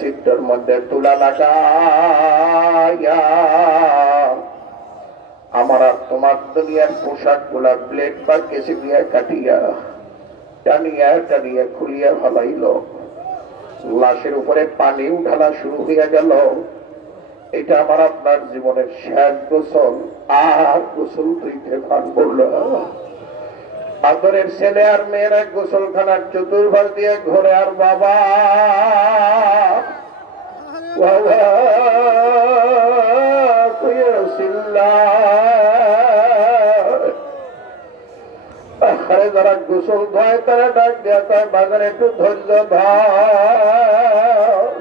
চিত্তর মধ্যে তুলা লাগাইয়া। আমার আর তোমার দুনিয়ার পোশাকগুলা ব্লেড বা কেসে দিয়া কাটিয়া, টানিয়া টানিয়া খুলিয়া ফলাইল। লাশের উপরে পানি উঠানা শুরু হইয়া গেল। এটা আমার আপনার জীবনের শেষ গোসল। আর গোসল তুইতে পারব না। আদরের ছেলে আর মেয়েরা গোসলখানার চতুর্ভাগ দিয়ে ঘরে। আর বাবা যারা গোসল ধয়, তারা ডাক দেয়া তার বাগানে একটু ধৈর্য ধর।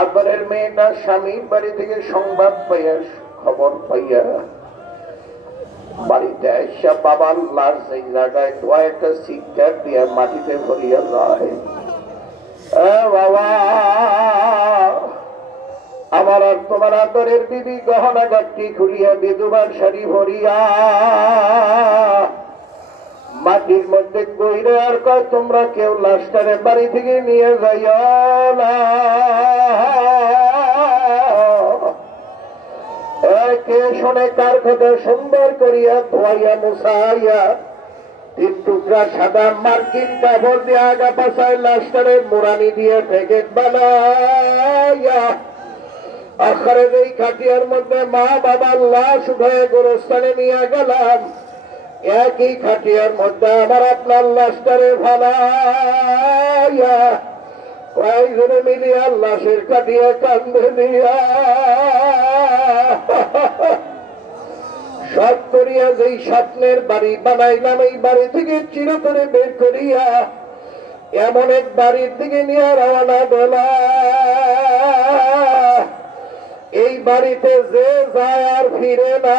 আদরের মেয়েটা স্বামীর বাড়ি থেকে সংবাদ পাইয়া খবর পাইয়া বাড়িতে বাবার লাশ জায়গায় শিক্ষার দিয়ে মাটিতে যায়। বাবা, আমার আর তোমার আদরের বিবি গহনা গাঠি খুলিয়া বিধবার শাড়ি ভরিয়া, মাটির মধ্যে কইরে আর কয়, তোমরা কেউ লাশটারে বাড়ি থেকে নিয়ে যাইও না। কে শোনে কার কথা সুন্দর করিয়া ধোয়াইয়া মুসাইয়া তিন টুকরা সাদা মার্কিন কাপড় দিয়ে আগা পাশায় লাস্টারে মুরানি দিয়ে প্যাকেট বানাইয়া আখারে এই খাটিয়ার মধ্যে মা বাবার লাশ উঠে গোরস্থানে নিয়ে গেলাম, একই খাটিয়ার মধ্যে আমার আপনার লাশটারে ফালাইয়া কয়েকজনে মিলিয়া লাশের কাটিয়া কান্দে সব করিয়া যেই স্বপ্নের বাড়ি বানাইলাম, এই বাড়ি থেকে চির করে বের করিয়া এমন এক বাড়ির দিকে নিয়ে রওনা দিলা এই বাড়িতে যে যায় আর ফিরে না।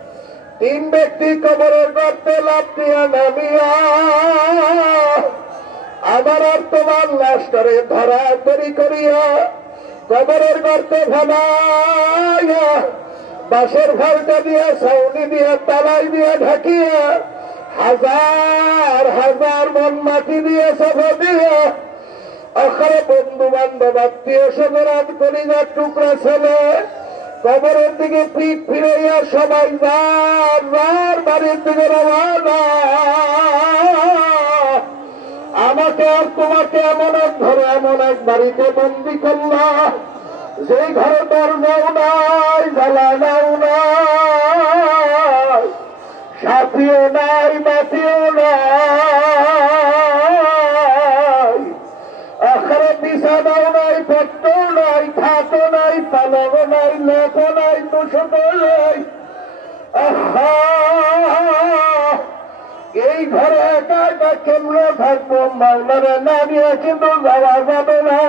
তিন ব্যক্তি কবরের গর্তে লাভ দিয়া নামিয়া আবার আর তোমার ধরা তরি করিয়া কবরের গর্তে ভাবাইয়া বাঁশের ভালটা দিয়া, ছাউনি দিয়া, তালাই দিয়া ঢাকিয়া হাজার হাজার মন মাটি দিয়ে সফা দিয়া আখারে বন্ধু বান্ধব আত্মীয় স্বজন কলিজার টুকরা ছেলে কবরের দিকে পিঠ ফিরাইয়া সবাই যার যার বাড়ির দিকে রওনা। আমাকে আর তোমাকে এমন এক ঘরে, এমন এক বাড়িতে বন্দি করলা। যে ঘরে দরজাও নাই জ্বালানাও নাই, সাথীও নাই মাটিও নাই। আখরে বিছানাও নাই পত্র নাই খাতো নাই পালক নাই লেখো নাই তোষক নাই! এই ঘরে একা একা কেমনে থাকব? মাওলারে না নিয়ে কিন্তু যাওয়া যাবে না।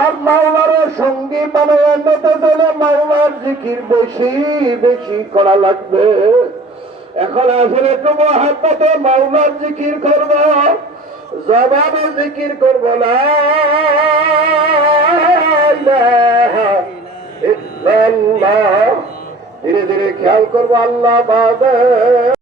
আর মাওলারে সঙ্গী বানায় নিতে চলে মাওলার জিকির বেশি বেশি করা লাগবে। এখন আসলে তোমার হাতে মাওলার জিকির করব, জবাবে জিকির করব না। ইল্লাল্লাহ। ধীরে ধীরে খেয়াল করব আল্লাহ বাদে